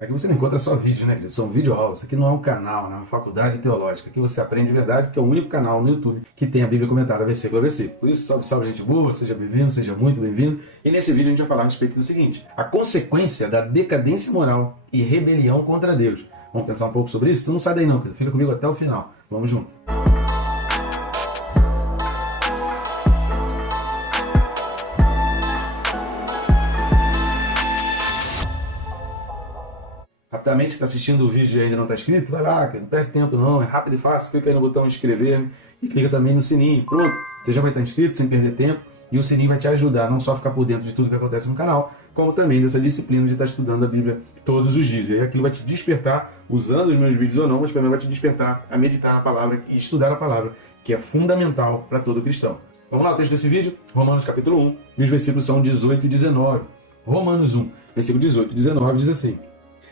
Aqui você não encontra só vídeo, né, querido? São vídeo halls. Aqui não é um canal, não é uma faculdade teológica. Aqui você aprende de verdade, porque é o único canal no YouTube que tem a Bíblia comentada versículo a versículo. Por isso, salve, salve, gente boa, seja bem-vindo, seja muito bem-vindo. E nesse vídeo a gente vai falar a respeito do seguinte: a consequência da decadência moral e rebelião contra Deus. Vamos pensar um pouco sobre isso? Tu não sai daí não, querido. Fica comigo até o final. Vamos junto. Rapidamente, se está assistindo o vídeo e ainda não está inscrito, vai lá, não perde tempo não, é rápido e fácil, clica aí no botão inscrever-me e clica também no sininho. Pronto, você já vai estar inscrito sem perder tempo e o sininho vai te ajudar não só a ficar por dentro de tudo que acontece no canal, como também dessa disciplina de estar estudando a Bíblia todos os dias. E aí aquilo vai te despertar, usando os meus vídeos ou não, mas também vai te despertar a meditar na palavra e estudar a palavra, que é fundamental para todo cristão. Vamos lá, o texto desse vídeo, Romanos capítulo 1, e os versículos são 18 e 19. Romanos 1, versículo 18 e 19 diz assim: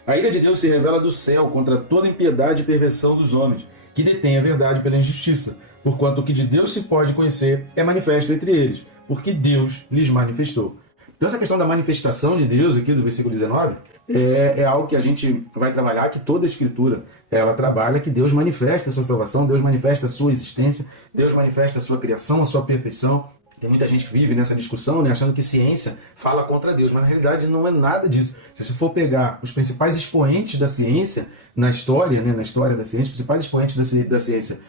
a ira de Deus se revela do céu contra toda impiedade e perversão dos homens, que detêm a verdade pela injustiça, porquanto o que de Deus se pode conhecer é manifesto entre eles, porque Deus lhes manifestou. Então essa questão da manifestação de Deus aqui do versículo 19 é algo que a gente vai trabalhar, que toda a Escritura ela trabalha, que Deus manifesta a sua salvação, Deus manifesta a sua existência, Deus manifesta a sua criação, a sua perfeição. Tem muita gente que vive nessa discussão, né, achando que ciência fala contra Deus, mas na realidade não é nada disso. Se você for pegar os principais expoentes da ciência na história, né, na história da ciência, os principais expoentes da ciência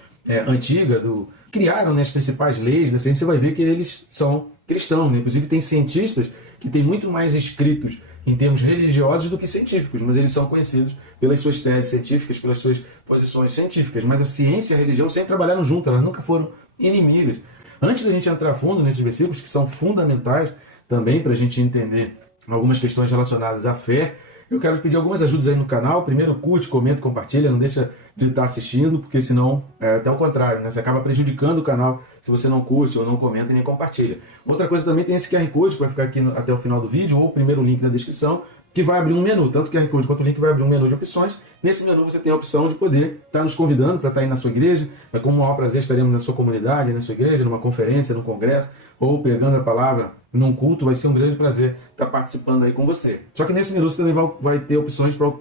antiga, criaram, né, as principais leis da ciência, você vai ver que eles são cristãos. Né? Inclusive tem cientistas que têm muito mais escritos em termos religiosos do que científicos, mas eles são conhecidos pelas suas teses científicas, pelas suas posições científicas. Mas a ciência e a religião sempre trabalharam juntas, elas nunca foram inimigas. Antes da gente entrar a fundo nesses versículos, que são fundamentais também para a gente entender algumas questões relacionadas à fé, eu quero pedir algumas ajudas aí no canal. Primeiro, curte, comenta, compartilha, não deixa de estar assistindo, porque senão é até o contrário, né? Você acaba prejudicando o canal se você não curte ou não comenta e nem compartilha. Outra coisa também tem esse QR Code que vai ficar aqui até o final do vídeo, ou o primeiro link na descrição, que vai abrir um menu, tanto o QR Code quanto o link vai abrir um menu de opções. Nesse menu você tem a opção de poder estar nos convidando para estar aí na sua igreja. Vai com o maior prazer estaremos na sua comunidade, na sua igreja, numa conferência, num congresso, ou pregando a palavra num culto. Vai ser um grande prazer estar participando aí com você. Só que nesse menu você também vai ter opções para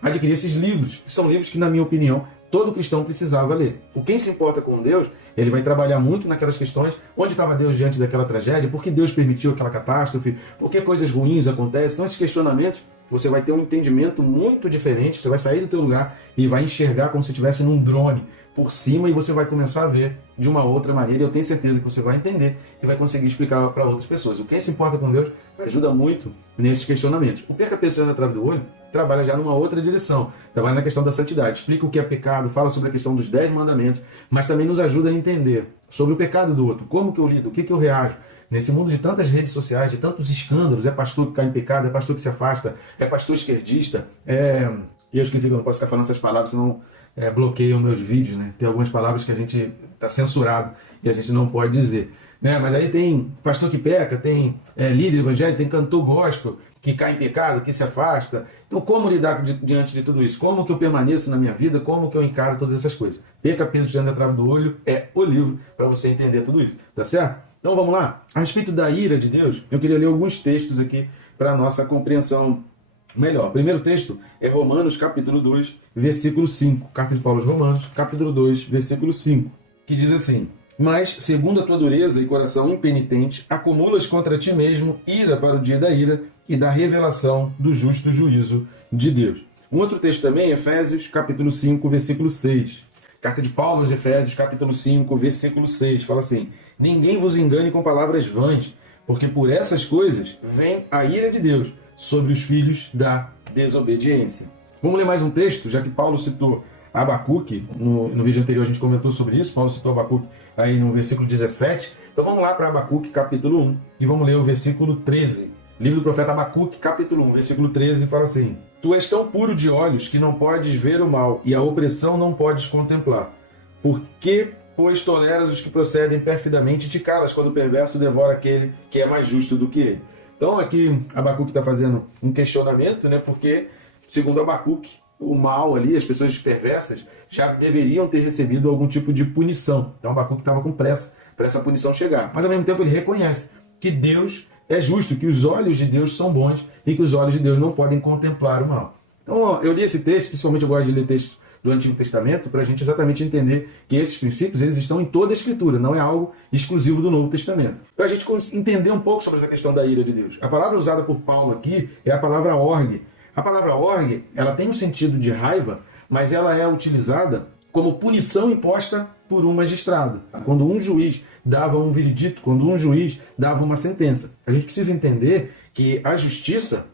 adquirir esses livros, que são livros que, na minha opinião, todo cristão precisava ler. O Quem se importa com Deus, ele vai trabalhar muito naquelas questões: onde estava Deus diante daquela tragédia, por que Deus permitiu aquela catástrofe, por que coisas ruins acontecem. Então esses questionamentos, você vai ter um entendimento muito diferente, você vai sair do teu lugar e vai enxergar como se estivesse num drone por cima, e você vai começar a ver de uma outra maneira, e eu tenho certeza que você vai entender e vai conseguir explicar para outras pessoas. O Quem se importa com Deus ajuda muito nesses questionamentos. O Perca Peso na Trave do Olho trabalha já numa outra direção, trabalha na questão da santidade, explica o que é pecado, fala sobre a questão dos 10 mandamentos, mas também nos ajuda a entender sobre o pecado do outro, como que eu lido, o que eu reajo. Nesse mundo de tantas redes sociais, de tantos escândalos, é pastor que cai em pecado, é pastor que se afasta, é pastor esquerdista, e eu esqueci que eu não posso ficar falando essas palavras, senão bloqueiam meus vídeos, né? Tem algumas palavras que a gente está censurado e a gente não pode dizer. Né? Mas aí tem pastor que peca, tem líder evangélico, tem cantor gospel que cai em pecado, que se afasta. Então como lidar diante de tudo isso? Como que eu permaneço na minha vida? Como que eu encaro todas essas coisas? Perca Peso diante da Trave do Olho é o livro para você entender tudo isso, tá certo? Então vamos lá. A respeito da ira de Deus, eu queria ler alguns textos aqui para a nossa compreensão melhor. O primeiro texto é Romanos capítulo 2, versículo 5. Carta de Paulo aos Romanos, capítulo 2, versículo 5. Que diz assim: mas, segundo a tua dureza e coração impenitente, acumulas contra ti mesmo ira para o dia da ira e da revelação do justo juízo de Deus. Um outro texto também é Efésios capítulo 5, versículo 6. Carta de Paulo aos Efésios capítulo 5, versículo 6. Fala assim: ninguém vos engane com palavras vãs, porque por essas coisas vem a ira de Deus sobre os filhos da desobediência. Vamos ler mais um texto, já que Paulo citou Abacuque. No vídeo anterior a gente comentou sobre isso. Paulo citou Abacuque aí no versículo 17. Então vamos lá para Abacuque capítulo 1 e vamos ler o versículo 13. Livro do profeta Abacuque capítulo 1, versículo 13, fala assim: tu és tão puro de olhos que não podes ver o mal, e a opressão não podes contemplar. Por que, pois, toleras os que procedem perfidamente e te calas quando o perverso devora aquele que é mais justo do que ele? Então aqui Abacuque está fazendo um questionamento, né? Porque, segundo Abacuque, o mal ali, as pessoas perversas, já deveriam ter recebido algum tipo de punição. Então Abacuque estava com pressa para essa punição chegar. Mas ao mesmo tempo ele reconhece que Deus é justo, que os olhos de Deus são bons e que os olhos de Deus não podem contemplar o mal. Então, ó, eu li esse texto, principalmente eu gosto de ler textos do Antigo Testamento, para a gente exatamente entender que esses princípios eles estão em toda a Escritura, não é algo exclusivo do Novo Testamento. Para a gente entender um pouco sobre essa questão da ira de Deus. A palavra usada por Paulo aqui é a palavra orgue. A palavra orgue, ela tem um sentido de raiva, mas ela é utilizada como punição imposta por um magistrado. Quando um juiz dava um veredito, quando um juiz dava uma sentença. A gente precisa entender que a justiça,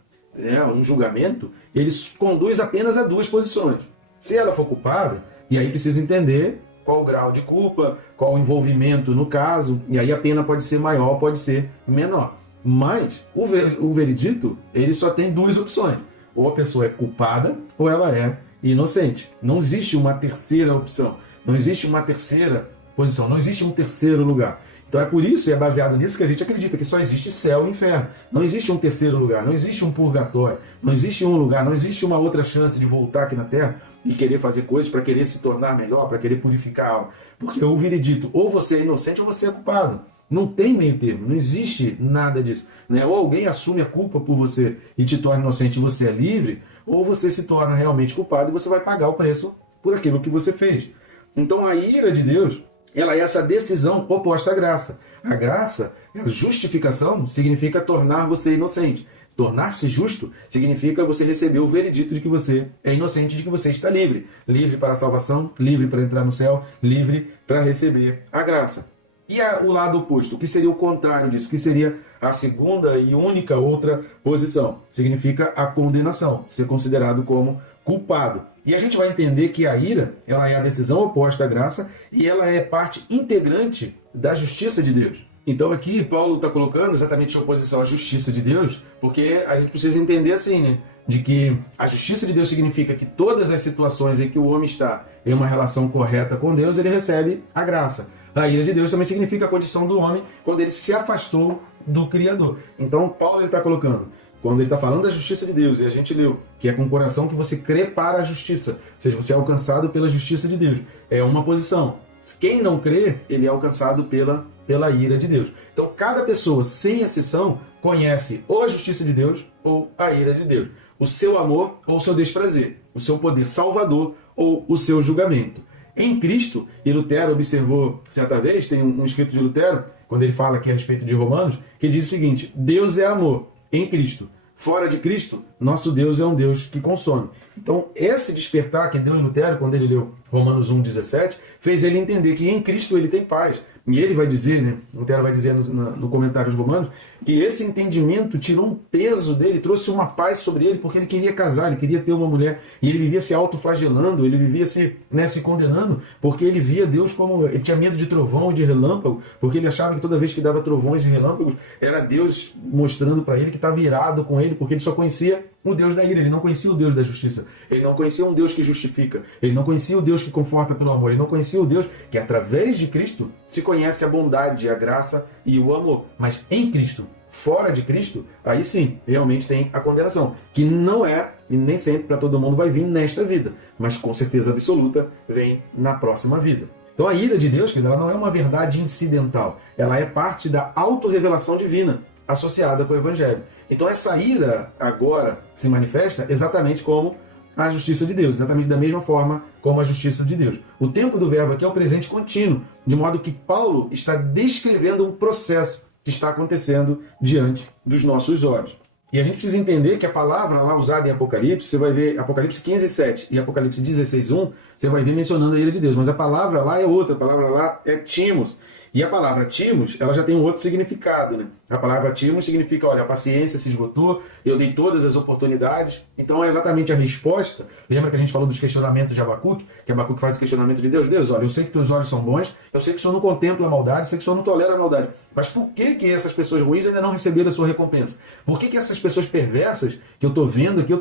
um julgamento, ele conduz apenas a duas posições. Se ela for culpada, e aí precisa entender qual o grau de culpa, qual o envolvimento no caso, e aí a pena pode ser maior, pode ser menor. Mas o veredito, ele só tem duas opções. Ou a pessoa é culpada, ou ela é inocente. Não existe uma terceira opção. Não existe uma terceira posição. Não existe um terceiro lugar. Então é por isso, e é baseado nisso, que a gente acredita que só existe céu e inferno. Não existe um terceiro lugar. Não existe um purgatório. Não existe um lugar. Não existe uma outra chance de voltar aqui na Terra e querer fazer coisas para querer se tornar melhor, para querer purificar algo. Porque o veredito, ou você é inocente ou você é culpado. Não tem meio termo, não existe nada disso. Né? Ou alguém assume a culpa por você e te torna inocente e você é livre, ou você se torna realmente culpado e você vai pagar o preço por aquilo que você fez. Então a ira de Deus, ela é essa decisão oposta à graça. A graça, a justificação, significa tornar você inocente. Tornar-se justo significa você receber o veredito de que você é inocente, de que você está livre. Livre para a salvação, livre para entrar no céu, livre para receber a graça. E o lado oposto, o que seria o contrário disso? O que seria a segunda e única outra posição? Significa a condenação, ser considerado como culpado. E a gente vai entender que a ira, ela é a decisão oposta à graça e ela é parte integrante da justiça de Deus. Então aqui Paulo está colocando exatamente a oposição à justiça de Deus, porque a gente precisa entender assim, né? De que a justiça de Deus significa que todas as situações em que o homem está em uma relação correta com Deus, ele recebe a graça. A ira de Deus também significa a condição do homem quando ele se afastou do Criador. Então Paulo está colocando, quando ele está falando da justiça de Deus, e a gente leu que é com o coração que você crê para a justiça, ou seja, você é alcançado pela justiça de Deus. É uma posição. Quem não crê, ele é alcançado pela ira de Deus. Então cada pessoa, sem exceção, conhece ou a justiça de Deus ou a ira de Deus. O seu amor ou o seu desprazer. O seu poder salvador ou o seu julgamento. Em Cristo, e Lutero observou certa vez, tem um escrito de Lutero, quando ele fala aqui a respeito de Romanos, que diz o seguinte: Deus é amor em Cristo. Fora de Cristo, nosso Deus é um Deus que consome. Então, esse despertar que deu em Lutero, quando ele leu Romanos 1,17, fez ele entender que em Cristo ele tem paz. E ele vai dizer, né, Lutero vai dizer no comentário dos Romanos, que esse entendimento tirou um peso dele, trouxe uma paz sobre ele, porque ele queria casar, ele queria ter uma mulher, e ele vivia se autoflagelando, ele vivia se condenando, porque ele via Deus como... Ele tinha medo de trovão e de relâmpago, porque ele achava que toda vez que dava trovões e relâmpagos, era Deus mostrando para ele que estava irado com ele, porque ele só conhecia o Deus da ira, ele não conhecia o Deus da justiça, ele não conhecia um Deus que justifica, ele não conhecia o Deus que conforta pelo amor, ele não conhecia o Deus que através de Cristo se conhece a bondade, a graça e o amor. Mas em Cristo, fora de Cristo, aí sim, realmente tem a condenação, que não é, e nem sempre para todo mundo vai vir nesta vida, mas com certeza absoluta vem na próxima vida. Então a ira de Deus, ela não é uma verdade incidental, ela é parte da autorrevelação divina associada com o Evangelho. Então essa ira agora se manifesta exatamente como a justiça de Deus, exatamente da mesma forma como a justiça de Deus. O tempo do verbo aqui é o presente contínuo, de modo que Paulo está descrevendo um processo que está acontecendo diante dos nossos olhos. E a gente precisa entender que a palavra lá usada em Apocalipse, você vai ver Apocalipse 15:7 e Apocalipse 16:1, você vai ver mencionando a ira de Deus, mas a palavra lá é outra, a palavra lá é timos. E a palavra timos, ela já tem um outro significado, né? A palavra timos significa, olha, a paciência se esgotou, eu dei todas as oportunidades. Então é exatamente a resposta. Lembra que a gente falou dos questionamentos de Abacuque? Que Abacuque faz o questionamento de Deus. Deus, olha, eu sei que teus olhos são bons, eu sei que o Senhor não contempla a maldade, eu sei que o Senhor não tolera a maldade. Mas por que essas pessoas ruins ainda não receberam a sua recompensa? Por que essas pessoas perversas, que eu estou vendo aqui,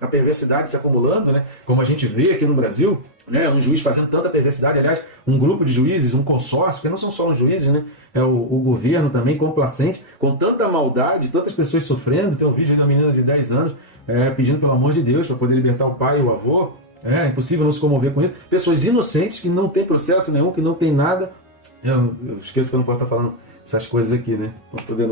a perversidade se acumulando, né? Como a gente vê aqui no Brasil, né? Um juiz fazendo tanta perversidade, aliás, um grupo de juízes, um consórcio, que não são só os juízes, né? É o governo também complacente, com tanta maldade, tantas pessoas sofrendo. Tem um vídeo aí da menina de 10 anos pedindo pelo amor de Deus para poder libertar o pai e o avô. É impossível não se comover com isso. Pessoas inocentes que não têm processo nenhum, que não tem nada. Eu esqueço que eu não posso estar falando essas coisas aqui, né? Para poder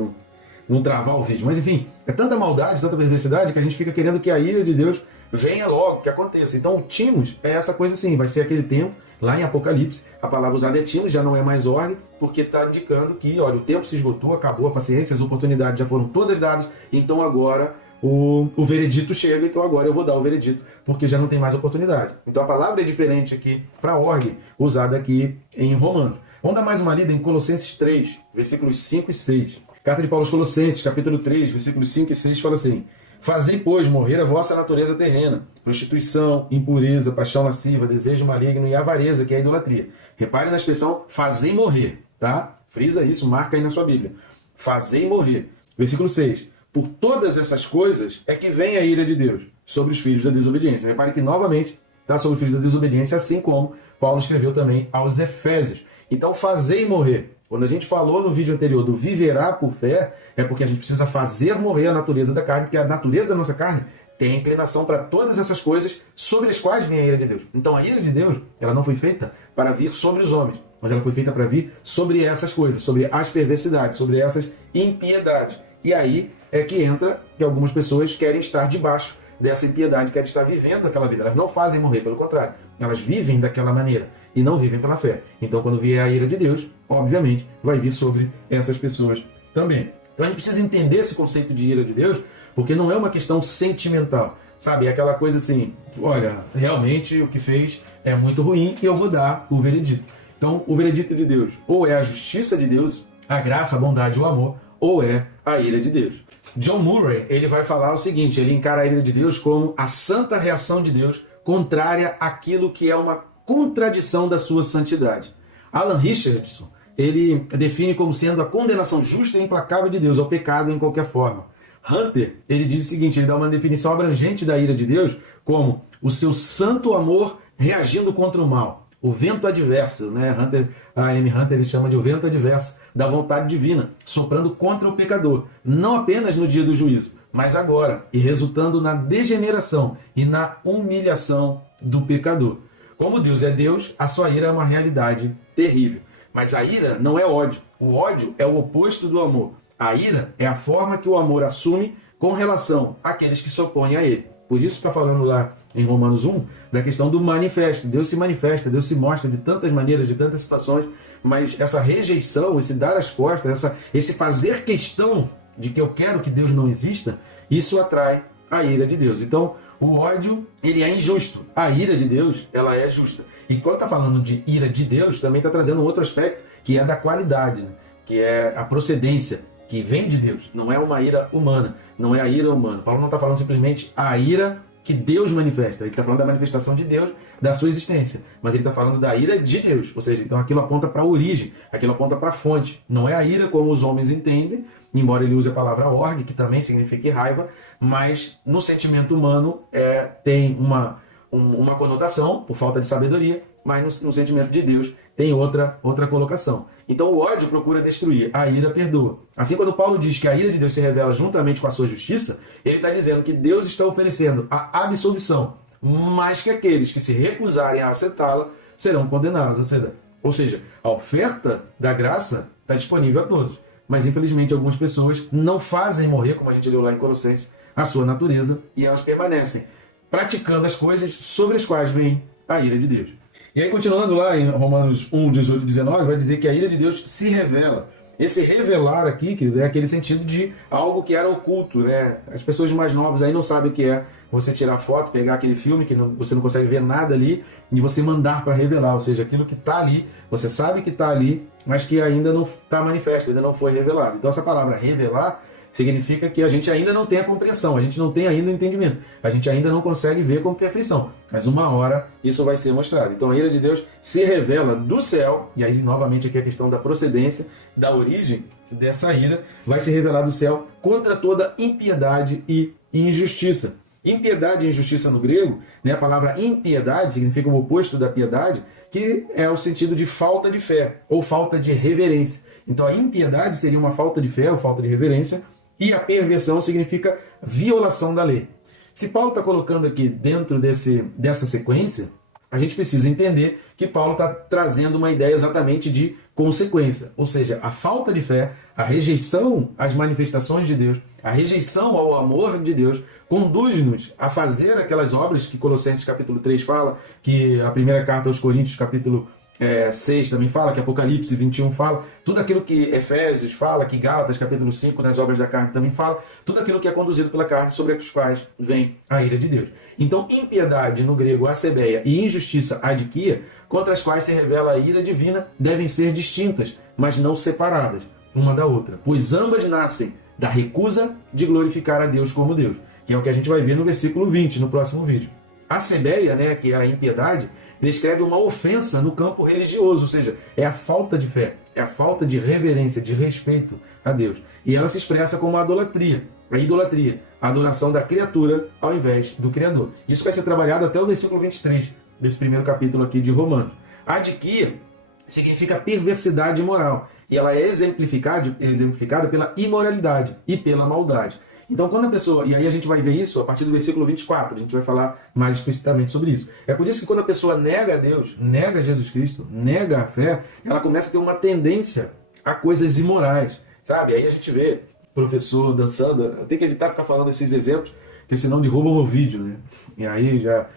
não travar o vídeo. Mas enfim, é tanta maldade, tanta perversidade que a gente fica querendo que a ira de Deus venha logo, que aconteça. Então o timos é essa coisa assim, vai ser aquele tempo, lá em Apocalipse, a palavra usada é timos, já não é mais orgue, porque está indicando que, olha, o tempo se esgotou, acabou a paciência, as oportunidades já foram todas dadas, então agora o veredito chega, então agora eu vou dar o veredito, porque já não tem mais oportunidade. Então a palavra é diferente aqui para orgue, usada aqui em Romanos. Vamos dar mais uma lida em Colossenses 3, versículos 5 e 6. Carta de Paulo aos Colossenses, capítulo 3, versículos 5 e 6, fala assim: fazei, pois, morrer a vossa natureza terrena, prostituição, impureza, paixão lasciva, desejo maligno e avareza, que é a idolatria. Repare na expressão fazei morrer, tá? Frisa isso, marca aí na sua Bíblia. Fazei morrer. Versículo 6. Por todas essas coisas é que vem a ira de Deus sobre os filhos da desobediência. Repare que, novamente, está sobre os filhos da desobediência, assim como Paulo escreveu também aos Efésios. Então, fazei morrer. Quando a gente falou no vídeo anterior do viverá por fé, é porque a gente precisa fazer morrer a natureza da carne, porque a natureza da nossa carne tem a inclinação para todas essas coisas sobre as quais vem a ira de Deus. Então, a ira de Deus, ela não foi feita para vir sobre os homens, mas ela foi feita para vir sobre essas coisas, sobre as perversidades, sobre essas impiedades. E aí é que entra que algumas pessoas querem estar debaixo dessa impiedade, querem estar vivendo aquela vida. Elas não fazem morrer, pelo contrário. Elas vivem daquela maneira e não vivem pela fé. Então, quando vier a ira de Deus, obviamente, vai vir sobre essas pessoas também. Então, a gente precisa entender esse conceito de ira de Deus, porque não é uma questão sentimental, sabe? É aquela coisa assim, olha, realmente o que fez é muito ruim e eu vou dar o veredito. Então, o veredito de Deus ou é a justiça de Deus, a graça, a bondade, o amor, ou é a ira de Deus. John Murray, ele vai falar o seguinte, ele encara a ira de Deus como a santa reação de Deus contrária àquilo que é uma contradição da sua santidade. Alan Richardson, ele define como sendo a condenação justa e implacável de Deus ao pecado em qualquer forma. Hunter, ele diz o seguinte, ele dá uma definição abrangente da ira de Deus como o seu santo amor reagindo contra o mal. O vento adverso, né? A M. Hunter ele chama de o vento adverso da vontade divina, soprando contra o pecador, não apenas no dia do juízo, mas agora, e resultando na degeneração e na humilhação do pecador. Como Deus é Deus, a sua ira é uma realidade terrível. Mas a ira não é ódio. O ódio é o oposto do amor. A ira é a forma que o amor assume com relação àqueles que se opõem a ele. Por isso está falando lá em Romanos 1, da questão do manifesto. Deus se manifesta, Deus se mostra de tantas maneiras, de tantas situações, mas essa rejeição, esse dar as costas, esse fazer questão de que eu quero que Deus não exista, isso atrai a ira de Deus. Então, o ódio, ele é injusto. A ira de Deus, ela é justa. E quando está falando de ira de Deus, também está trazendo um outro aspecto, que é da qualidade, né? Que é a procedência, que vem de Deus. Não é uma ira humana, não é a ira humana. Paulo não está falando simplesmente a ira que Deus manifesta. Ele está falando da manifestação de Deus, da sua existência. Mas ele está falando da ira de Deus. Ou seja, então aquilo aponta para a origem, aquilo aponta para a fonte. Não é a ira como os homens entendem, embora ele use a palavra orgue, que também significa raiva, mas no sentimento humano tem uma conotação, por falta de sabedoria, mas no sentimento de Deus tem outra colocação. Então o ódio procura destruir, a ira perdoa. Assim, quando Paulo diz que a ira de Deus se revela juntamente com a sua justiça, ele está dizendo que Deus está oferecendo a absolvição, mas que aqueles que se recusarem a aceitá-la serão condenados. Ou seja, a oferta da graça está disponível a todos. Mas infelizmente algumas pessoas não fazem morrer, como a gente leu lá em Colossenses, a sua natureza, e elas permanecem praticando as coisas sobre as quais vem a ira de Deus. E aí, continuando lá em Romanos 1, 18 e 19, vai dizer que a ira de Deus se revela. Esse revelar aqui, que é aquele sentido de algo que era oculto, né? As pessoas mais novas aí não sabem o que é você tirar foto, pegar aquele filme que você não consegue ver nada ali e você mandar para revelar, ou seja, aquilo que está ali, você sabe que está ali, mas que ainda não está manifesto, ainda não foi revelado. Então essa palavra revelar significa que a gente ainda não tem a compreensão, a gente não tem ainda o entendimento, a gente ainda não consegue ver com perfeição, mas uma hora isso vai ser mostrado. Então a ira de Deus se revela do céu, e aí novamente aqui a questão da procedência, da origem dessa ira, vai se revelar do céu contra toda impiedade e injustiça. Impiedade e injustiça no grego, né, a palavra impiedade significa o oposto da piedade, que é o sentido de falta de fé ou falta de reverência. Então a impiedade seria uma falta de fé ou falta de reverência, e a perversão significa violação da lei. Se Paulo está colocando aqui dentro dessa sequência, a gente precisa entender que Paulo está trazendo uma ideia exatamente de consequência, ou seja, a falta de fé, a rejeição às manifestações de Deus, a rejeição ao amor de Deus, conduz-nos a fazer aquelas obras que Colossenses capítulo 3 fala, que a primeira carta aos Coríntios capítulo 6 também fala, que Apocalipse 21 fala, tudo aquilo que Efésios fala, que Gálatas capítulo 5 nas obras da carne também fala, tudo aquilo que é conduzido pela carne sobre os quais vem a ira de Deus. Então, impiedade no grego acebeia e injustiça adiquia, contra as quais se revela a ira divina, devem ser distintas, mas não separadas uma da outra, pois ambas nascem da recusa de glorificar a Deus como Deus, que é o que a gente vai ver no versículo 20, no próximo vídeo. A acebeia, que é a impiedade, descreve uma ofensa no campo religioso, ou seja, é a falta de fé, é a falta de reverência, de respeito a Deus. E ela se expressa como a idolatria, a adoração da criatura ao invés do Criador. Isso vai ser trabalhado até o versículo 23 desse primeiro capítulo aqui de Romanos. Adiquia significa perversidade moral, e ela é exemplificada pela imoralidade e pela maldade. Então, quando a pessoa, e aí a gente vai ver isso a partir do versículo 24, a gente vai falar mais explicitamente sobre isso. É por isso que quando a pessoa nega a Deus, nega Jesus Cristo, nega a fé, ela começa a ter uma tendência a coisas imorais, sabe? Aí a gente vê professor dançando, eu tenho que evitar ficar falando esses exemplos, porque senão derruba o meu vídeo, né? E aí já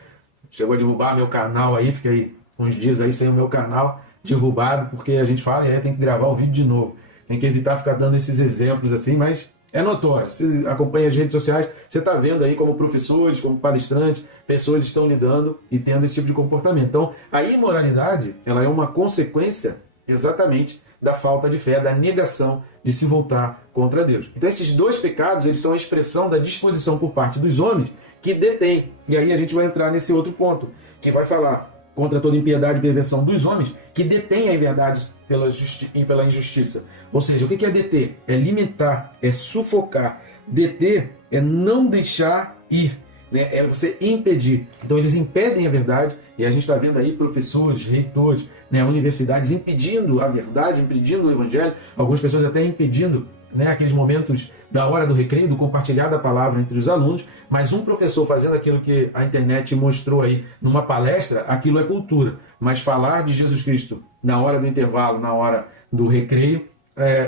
chegou a derrubar meu canal aí, fiquei uns dias aí sem o meu canal derrubado, porque a gente fala e aí tem que gravar o vídeo de novo. Tem que evitar ficar dando esses exemplos assim, mas é notório. Você acompanha as redes sociais, você está vendo aí como professores, como palestrantes, pessoas estão lidando e tendo esse tipo de comportamento. Então, a imoralidade, ela é uma consequência exatamente da falta de fé, da negação de se voltar contra Deus. Então, esses dois pecados, eles são a expressão da disposição por parte dos homens que detêm. E aí a gente vai entrar nesse outro ponto, que vai falar contra toda impiedade e perversão dos homens que detêm a verdade pela injustiça. Ou seja, o que é deter? É limitar, é sufocar. Deter é não deixar ir, é você impedir. Então eles impedem a verdade, e a gente está vendo aí professores, reitores, universidades impedindo a verdade, impedindo o evangelho, algumas pessoas até impedindo aqueles momentos da hora do recreio, do compartilhar da palavra entre os alunos, mas um professor fazendo aquilo que a internet mostrou aí numa palestra, aquilo é cultura. Mas falar de Jesus Cristo na hora do intervalo, na hora do recreio,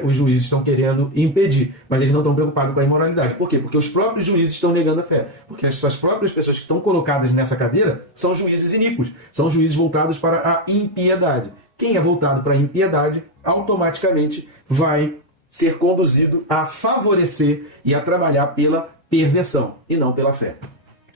os juízes estão querendo impedir, mas eles não estão preocupados com a imoralidade. Por quê? Porque os próprios juízes estão negando a fé, porque as próprias pessoas que estão colocadas nessa cadeira são juízes iníquos, são juízes voltados para a impiedade. Quem é voltado para a impiedade, automaticamente vai ser conduzido a favorecer e a trabalhar pela perversão e não pela fé.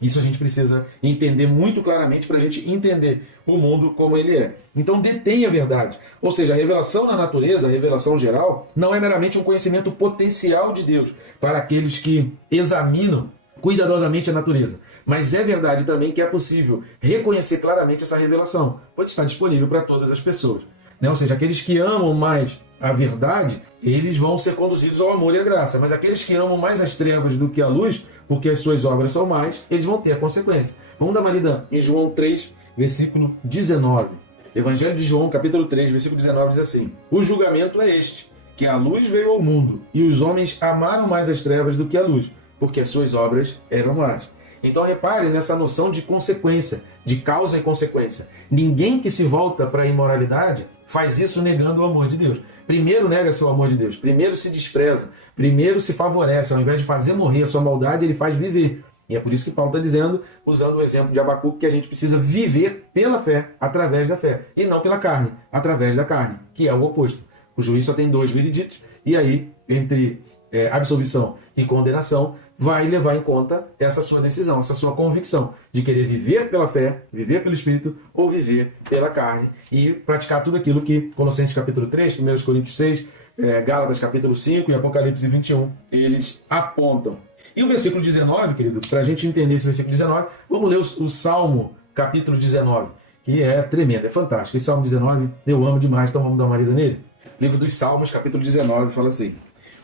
Isso a gente precisa entender muito claramente para a gente entender o mundo como ele é. Então detém a verdade. Ou seja, a revelação na natureza, a revelação geral, não é meramente um conhecimento potencial de Deus para aqueles que examinam cuidadosamente a natureza. Mas é verdade também que é possível reconhecer claramente essa revelação, pois está disponível para todas as pessoas. Ou seja, aqueles que amam mais a verdade, eles vão ser conduzidos ao amor e à graça. Mas aqueles que amam mais as trevas do que a luz, porque as suas obras são mais, eles vão ter a consequência. Vamos dar uma lida em João 3, versículo 19. Evangelho de João, capítulo 3, versículo 19, diz assim: o julgamento é este, que a luz veio ao mundo, e os homens amaram mais as trevas do que a luz, porque as suas obras eram más. Então repare nessa noção de consequência, de causa e consequência. Ninguém que se volta para a imoralidade faz isso negando o amor de Deus. Primeiro nega seu amor de Deus, primeiro se despreza, primeiro se favorece, ao invés de fazer morrer a sua maldade, ele faz viver. E é por isso que Paulo está dizendo, usando o exemplo de Abacuque, que a gente precisa viver pela fé, através da fé, e não pela carne, através da carne, que é o oposto. O juiz só tem dois vereditos, e aí, entre absolvição e condenação, vai levar em conta essa sua decisão, essa sua convicção de querer viver pela fé, viver pelo Espírito ou viver pela carne e praticar tudo aquilo que Colossenses capítulo 3, 1 Coríntios 6, Gálatas capítulo 5 e Apocalipse 21, eles apontam. E o versículo 19, querido, para a gente entender esse versículo 19, vamos ler o Salmo capítulo 19, que é tremendo, é fantástico. Esse Salmo 19 eu amo demais, então vamos dar uma lida nele. Livro dos Salmos, capítulo 19, fala assim: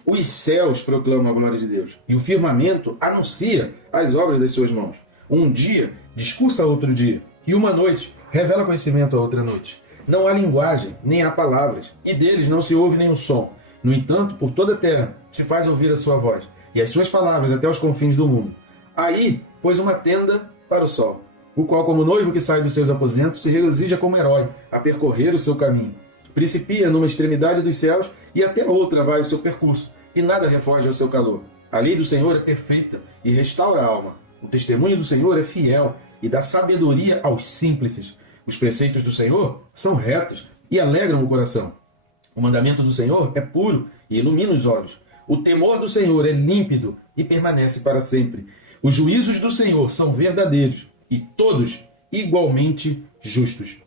os céus proclamam a glória de Deus, e o firmamento anuncia as obras das suas mãos. Um dia discursa a outro dia, e uma noite revela conhecimento a outra noite. Não há linguagem, nem há palavras, e deles não se ouve nenhum som. No entanto, por toda a terra se faz ouvir a sua voz, e as suas palavras até os confins do mundo. Aí pôs uma tenda para o sol, o qual, como noivo que sai dos seus aposentos, se regozija como herói a percorrer o seu caminho. Principia numa extremidade dos céus e até outra vai o seu percurso, e nada refoge ao seu calor. A lei do Senhor é perfeita e restaura a alma. O testemunho do Senhor é fiel e dá sabedoria aos simples. Os preceitos do Senhor são retos e alegram o coração. O mandamento do Senhor é puro e ilumina os olhos. O temor do Senhor é límpido e permanece para sempre. Os juízos do Senhor são verdadeiros e todos igualmente justos.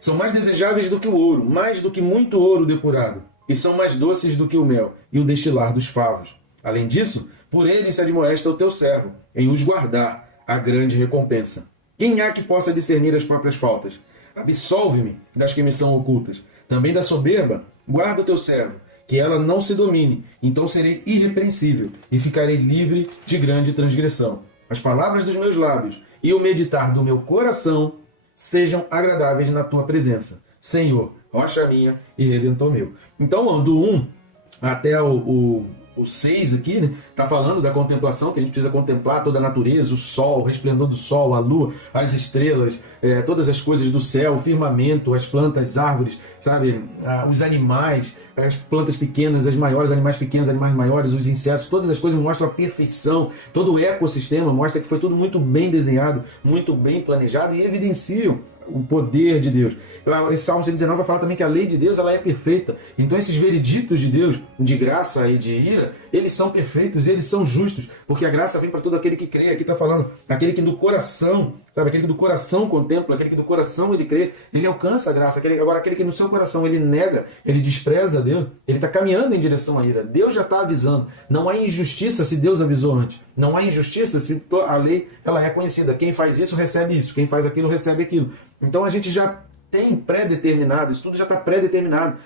São mais desejáveis do que o ouro, mais do que muito ouro depurado, e são mais doces do que o mel e o destilar dos favos. Além disso, por eles se admoesta o teu servo, em os guardar a grande recompensa. Quem há que possa discernir as próprias faltas? Absolve-me das que me são ocultas. Também da soberba, guarda o teu servo, que ela não se domine, então serei irrepreensível e ficarei livre de grande transgressão. As palavras dos meus lábios e o meditar do meu coração sejam agradáveis na tua presença, Senhor, rocha minha e redentor meu. Então, do 1 até o 6 aqui, né, tá falando da contemplação, que a gente precisa contemplar toda a natureza, o sol, o resplendor do sol, a lua, as estrelas, todas as coisas do céu, o firmamento, as plantas, as árvores, sabe, os animais, as plantas pequenas, as maiores, animais pequenos, animais maiores, os insetos, todas as coisas mostram a perfeição, todo o ecossistema mostra que foi tudo muito bem desenhado, muito bem planejado e evidenciam o poder de Deus. Esse Salmo 119 vai falar também que a lei de Deus ela é perfeita. Então esses vereditos de Deus, de graça e de ira, eles são perfeitos, eles são justos, porque a graça vem para todo aquele que crê. Aqui está falando, aquele que do coração, sabe, aquele que do coração contempla, aquele que do coração ele crê, ele alcança a graça. Agora aquele que no seu coração ele nega, ele despreza a Deus, ele está caminhando em direção à ira. Deus já está avisando. Não há injustiça se Deus avisou antes. Não há injustiça se a lei ela é conhecida. Quem faz isso recebe isso, quem faz aquilo recebe aquilo. Então a gente já tem pré-determinado, isso tudo já está pré-determinado,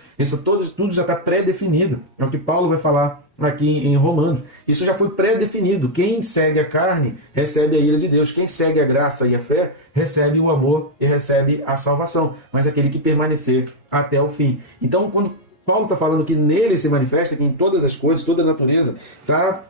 tudo já está pré-definido. É o que Paulo vai falar aqui em Romanos. Isso já foi pré-definido. Quem segue a carne recebe a ira de Deus. Quem segue a graça e a fé recebe o amor e recebe a salvação. Mas aquele que permanecer até o fim. Então, quando Paulo está falando que nele se manifesta, que em todas as coisas, toda a natureza, está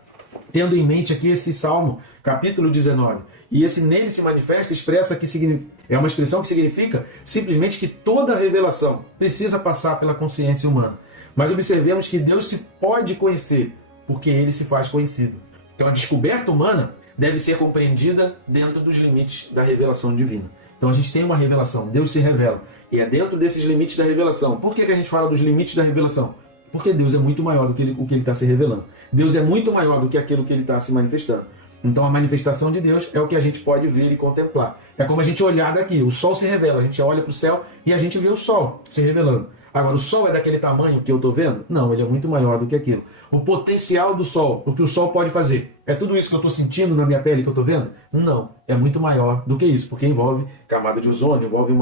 tendo em mente aqui esse Salmo, capítulo 19. E esse nele se manifesta, expressa que é uma expressão que significa simplesmente que toda revelação precisa passar pela consciência humana. Mas observemos que Deus se pode conhecer, porque ele se faz conhecido. Então a descoberta humana deve ser compreendida dentro dos limites da revelação divina. Então a gente tem uma revelação, Deus se revela. E é dentro desses limites da revelação. Por que a gente fala dos limites da revelação? Porque Deus é muito maior do que o que ele está se revelando. Deus é muito maior do que aquilo que ele está se manifestando. Então a manifestação de Deus é o que a gente pode ver e contemplar. É como a gente olhar daqui, o sol se revela, a gente olha para o céu e a gente vê o sol se revelando. Agora, o sol é daquele tamanho que eu estou vendo? Não, ele é muito maior do que aquilo. O potencial do sol, o que o sol pode fazer, é tudo isso que eu estou sentindo na minha pele que eu estou vendo? Não, é muito maior do que isso, porque envolve camada de ozônio, envolve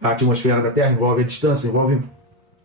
a atmosfera da Terra, envolve a distância, envolve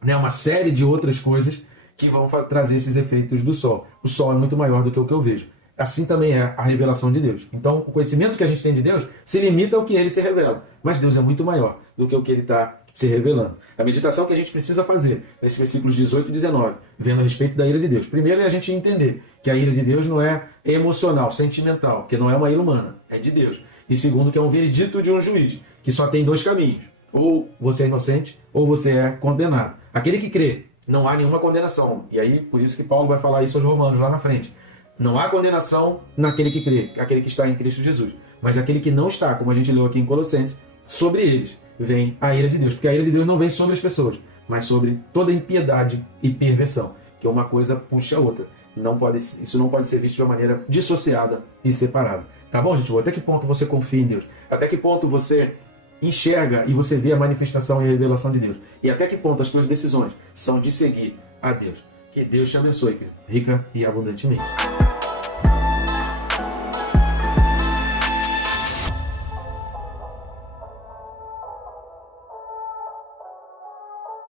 uma série de outras coisas que vão trazer esses efeitos do sol. O sol é muito maior do que o que eu vejo. Assim também é a revelação de Deus. Então, o conhecimento que a gente tem de Deus se limita ao que ele se revela. Mas Deus é muito maior do que o que ele está se revelando. A meditação que a gente precisa fazer, nesses versículos 18 e 19, vendo a respeito da ira de Deus. Primeiro é a gente entender que a ira de Deus não é emocional, sentimental, que não é uma ira humana, é de Deus. E segundo, que é um veredito de um juiz, que só tem dois caminhos. Ou você é inocente, ou você é condenado. Aquele que crê, não há nenhuma condenação. E aí, por isso que Paulo vai falar isso aos Romanos lá na frente. Não há condenação naquele que crê, aquele que está em Cristo Jesus. Mas aquele que não está, como a gente leu aqui em Colossenses, sobre eles vem a ira de Deus. Porque a ira de Deus não vem sobre as pessoas, mas sobre toda impiedade e perversão. Que uma coisa puxa a outra. Isso não pode ser visto de uma maneira dissociada e separada. Tá bom, gente? Até que ponto você confia em Deus? Até que ponto você enxerga e você vê a manifestação e a revelação de Deus? E até que ponto as suas decisões são de seguir a Deus? Que Deus te abençoe, querido, rica e abundantemente.